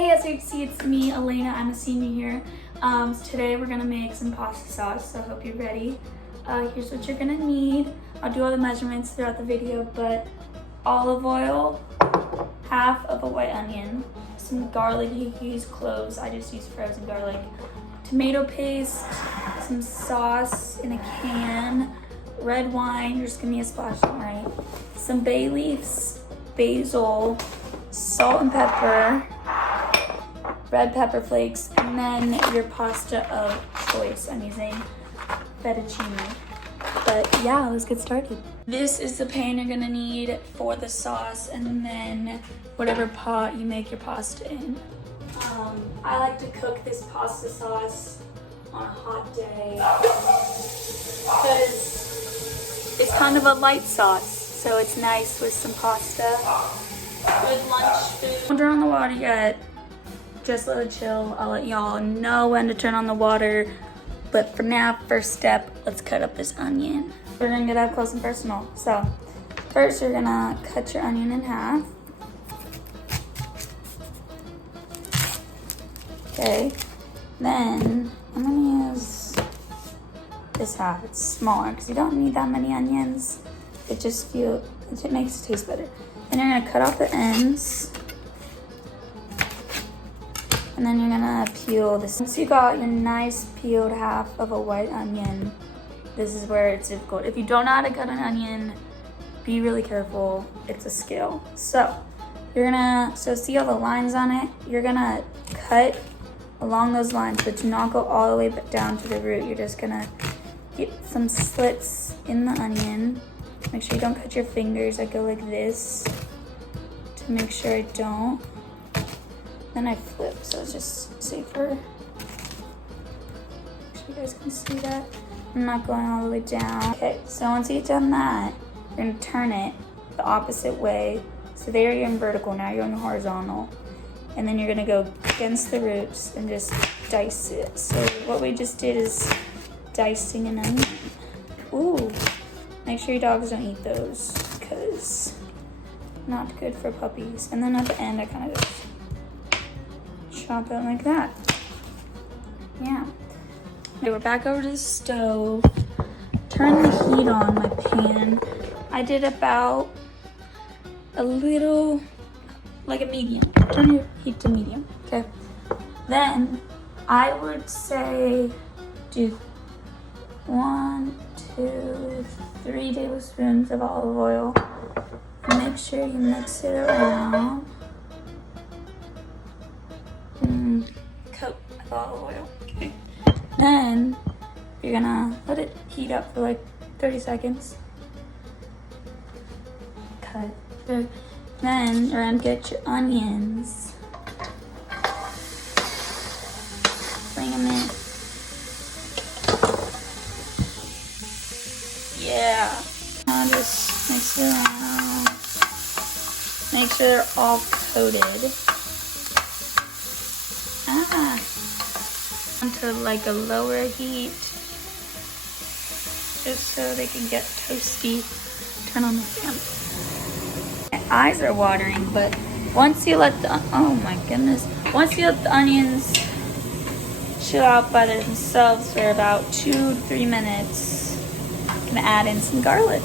Hey, as you can see, it's me, Elena. I'm a senior here. Today we're gonna make some pasta sauce, so I hope you're ready. Here's what you're gonna need. I'll do all the measurements throughout the video, but olive oil, half of a white onion, some garlic, you can use cloves, I just use frozen garlic, tomato paste, some sauce in a can, red wine, you're just gonna need a splash, right? Some bay leaves, basil, salt and pepper, red pepper flakes, and then your pasta of choice. I'm using fettuccine. But yeah, let's get started. This is the pan you're gonna need for the sauce, and then whatever pot you make your pasta in. I like to cook this pasta sauce on a hot day because it's kind of a light sauce, so it's nice with some pasta. Good lunch food. Don't turn on the water yet. Just let it chill. I'll let y'all know when to turn on the water. But for now, first step, let's cut up this onion. We're gonna get up close and personal. So first you're gonna cut your onion in half. Okay, then I'm gonna use this half. It's smaller because you don't need that many onions. It makes it taste better. And you're gonna cut off the ends. And then you're gonna peel this. Once you got your nice peeled half of a white onion, this is where it's difficult. If you don't know how to cut an onion, be really careful. It's a skill. So see all the lines on it? You're gonna cut along those lines, but do not go all the way down to the root. You're just gonna get some slits in the onion. Make sure you don't cut your fingers. I go like this to make sure I don't. Then I flip, so it's just safer. Make sure you guys can see that. I'm not going all the way down. Okay, so once you've done that, you're gonna turn it the opposite way. So there you're in vertical, now you're in horizontal. And then you're gonna go against the roots and just dice it. So what we just did is dicing an onion. Ooh, make sure your dogs don't eat those because not good for puppies. And then at the end, I kind of just chop it like that. Yeah. Okay, we're back over to the stove. Turn the heat on my pan. I did about a little, like a medium. Turn your heat to medium, okay? Then I would say do 1, 2, 3 tablespoons of olive oil. Make sure you mix it around. Coat with olive oil. Okay. Then you're gonna let it heat up for like 30 seconds. Cut. Good. Then you're gonna get your onions. Bring them in. Yeah. Now just mix it around. Make sure they're all coated. Onto like a lower heat, just so they can get toasty. Turn on the fan. My eyes are watering, but once you let the once you let the onions chill out by themselves for about 2-3 minutes, I'm gonna add in some garlic.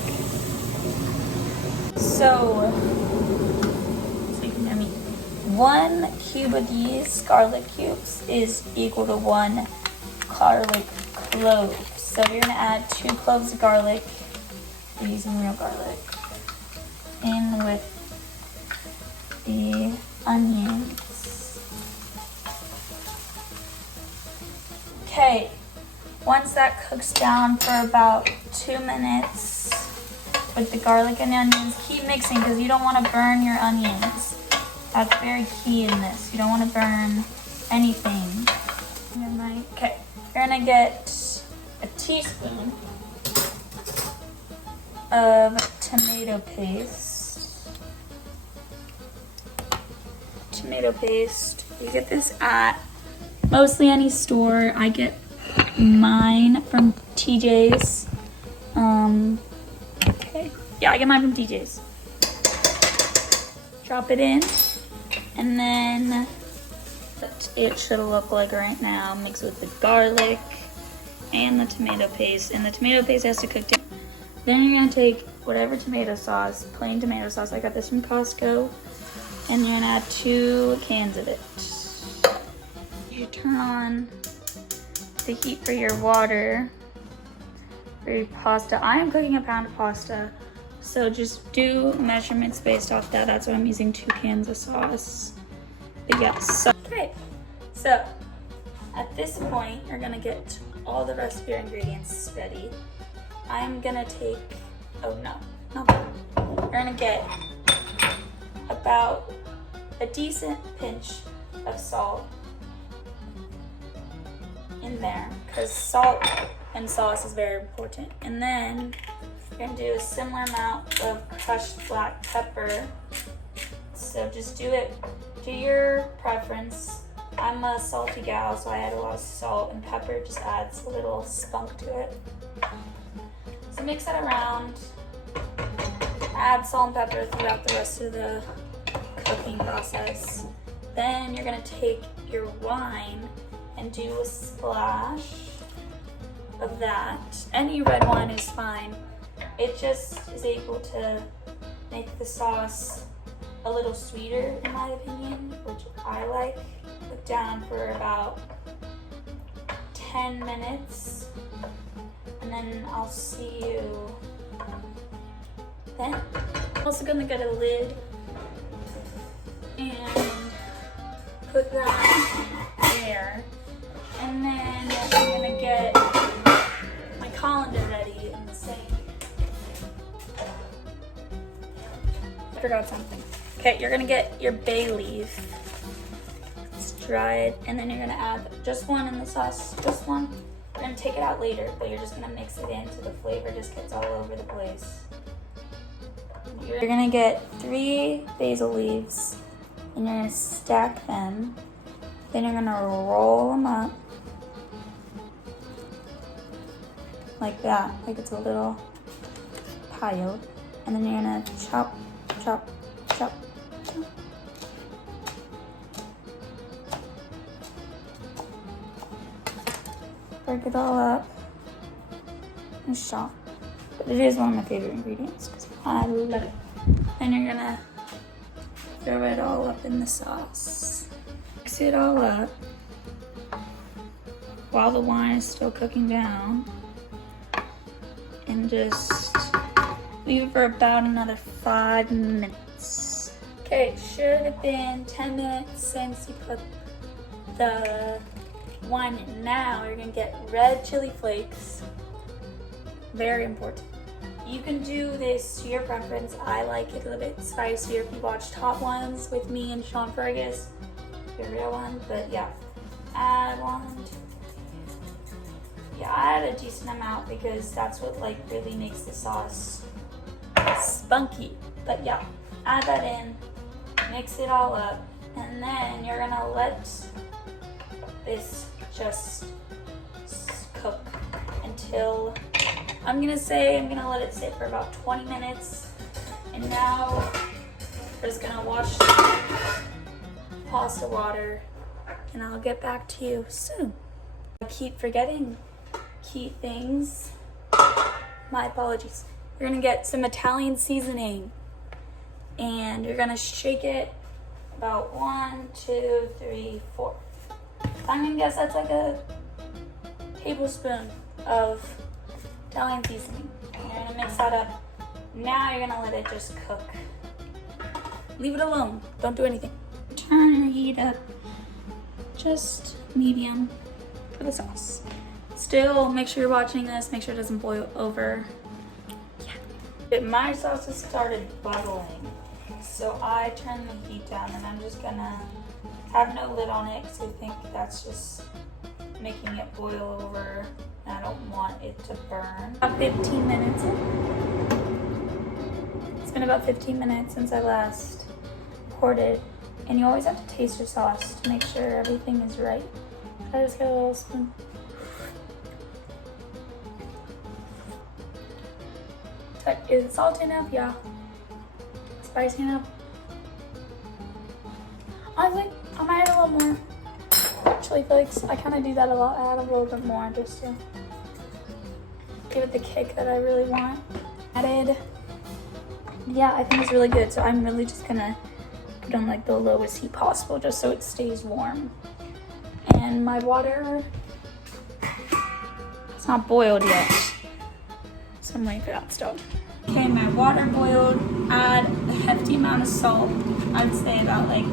So 1 cube of these garlic cubes is equal to 1 garlic clove. So you're gonna add 2 cloves of garlic. We're using real garlic. In with the onions. Okay, once that cooks down for about 2 minutes with the garlic and onions, keep mixing because you don't want to burn your onions. That's very key in this. You don't want to burn anything. Okay, you're gonna get a teaspoon of tomato paste. Tomato paste. You get this at mostly any store. I get mine from TJ's. Okay. Yeah, I get mine from TJ's. Drop it in. And then what it should look like right now, mixed with the garlic and the tomato paste. And the tomato paste has to cook down. Then you're gonna take whatever tomato sauce, plain tomato sauce, I got this from Costco, and you're gonna add 2 cans of it. You turn on the heat for your water, for your pasta. I am cooking a pound of pasta, so just do measurements based off that. That's what I'm using, 2 cans of sauce. But yes, okay, so at this point, you're gonna get all the rest of your ingredients ready. I'm gonna take, oh no, not that. You're gonna get about a decent pinch of salt in there, because salt and sauce is very important. And then you're gonna do a similar amount of crushed black pepper. So just do it to your preference. I'm a salty gal, so I add a lot of salt, and pepper just adds a little spunk to it. So mix that around. Add salt and pepper throughout the rest of the cooking process. Then you're gonna take your wine and do a splash of that. Any red wine is fine. It just is able to make the sauce a little sweeter, in my opinion, which I like. Cook down for about 10 minutes, and then I'll see you then. I'm also gonna get a lid and put that there. And then I'm gonna get my colander ready in the sink. I forgot something. Okay, you're gonna get your bay leaf. It's dried, and then you're gonna add just one in the sauce, just one. You're gonna take it out later, but you're just gonna mix it in so the flavor just gets all over the place. You're gonna get 3 basil leaves, and you're gonna stack them. Then you're gonna roll them up like that, like it's a little pile. And then you're gonna chop, chop, chop, chop. Break it all up and chop. But it is one of my favorite ingredients because I love it. Then you're gonna throw it all up in the sauce. Mix it all up while the wine is still cooking down, and just leave it for about another 5 minutes. Okay, it should have been 10 minutes since you put the wine in. Now you're gonna get red chili flakes. Very important. You can do this to your preference. I like it a little bit spicier. If you watched Hot Ones with me and Sean Fergus, the real one, but yeah, add 1, 2, 3. Yeah, I add a decent amount because that's what like really makes the sauce spunky. But yeah, add that in, mix it all up, and then you're gonna let this just cook until I'm gonna let it sit for about 20 minutes. And now we're just gonna wash the pasta water, and I'll get back to you soon. I keep forgetting key things. My apologies. You're gonna get some Italian seasoning, and you're gonna shake it about 1, 2, 3, 4. I'm gonna guess that's like a tablespoon of Italian seasoning. And you're gonna mix that up. Now you're gonna let it just cook. Leave it alone. Don't do anything. Turn your heat up just medium for the sauce. Still, make sure you're watching this. Make sure it doesn't boil over. Yeah. My sauce has started bubbling, so I turn the heat down, and I'm just gonna have no lid on it because I think that's just making it boil over. I don't want it to burn. About 15 minutes. It's been about 15 minutes since I last poured it, and you always have to taste your sauce to make sure everything is right. I just got a little spoon. Is it salty enough? Yeah. Spicy enough? Honestly, I might add a little more. chili flakes. I kind of do that a lot. I add a little bit more just to give it the kick that I really want. Added, yeah, I think it's really good. So I'm really just gonna put on like the lowest heat possible just so it stays warm. And my water, it's not boiled yet. So I'm waiting for that still. Okay, my water boiled. Add a hefty amount of salt. I'd say about like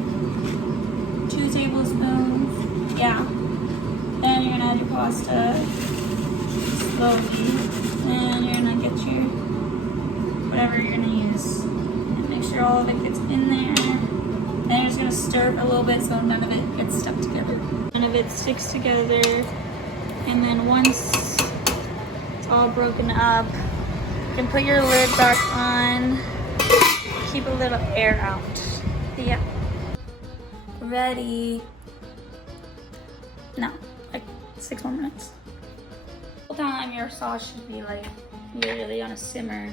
2 tablespoons. Yeah. Then you're gonna add your pasta slowly. Then you're gonna get your whatever you're gonna use. And make sure all of it gets in there. Then you're just gonna stir it a little bit so none of it gets stuck together. None of it sticks together. And then once it's all broken up, you can put your lid back on. Keep a little air out. Yeah. Ready. No, like 6 more minutes. The whole time your sauce should be like literally on a simmer,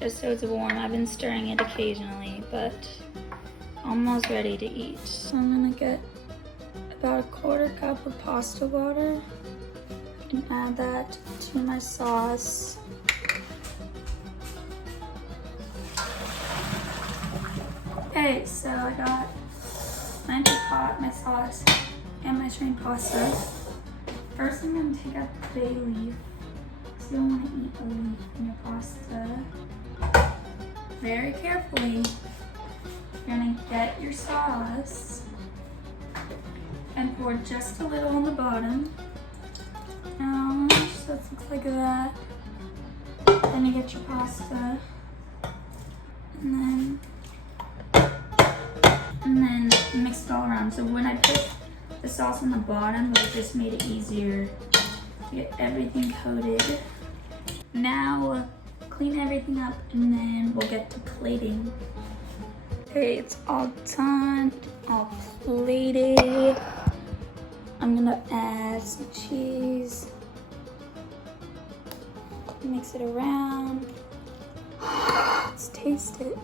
just so it's warm. I've been stirring it occasionally, but almost ready to eat. So I'm gonna get about 1/4 cup of pasta water and add that to my sauce. Okay, so I got my empty pot, my sauce, and my strained pasta. First, I'm gonna take out the bay leaf, because you don't want to eat a leaf in your pasta. Very carefully, you're gonna get your sauce and pour just a little on the bottom. So it looks like that. Then you get your pasta, and then mix it all around. So when I put the sauce on the bottom, it just made it easier to get everything coated. Now clean everything up and then we'll get to plating. Okay, it's all done, all plated. I'm gonna add some cheese. Mix it around. Let's taste it.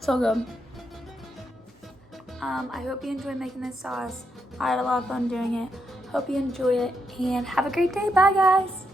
So good. I hope you enjoyed making this sauce. I had a lot of fun doing it. Hope you enjoy it and have a great day. Bye guys.